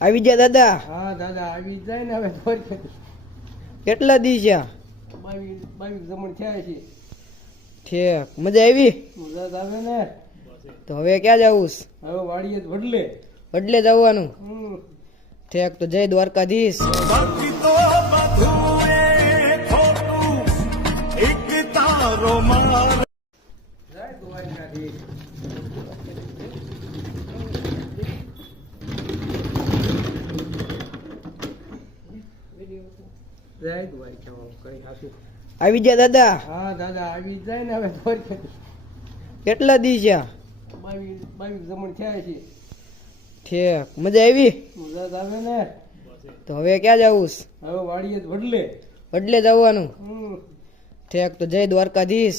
આવી ગયા દાદા? હા દાદા આવી જાય ને હવે. કેટલા દી છે? 22 જમણ થયા છે. ઠેક, મજા આવી? મજા આવે ને. તો હવે ક્યાં જવું? હવે વાડીએ વડલે. વડલે જવાનું? ઠેક, તો જય દ્વારકાધીશ. આવી ગયા દાદા? હા દાદા આવી જાય ને હવે. કેટલા દી છે? 22 જમણ થયા છે. ઠેક, મજા આવી? મજા આવે ને. તો હવે ક્યાં જવું? હવે વાડીએ વડલે. વડલે જવાનું? ઠેક, તો જય દ્વારકાધીશ.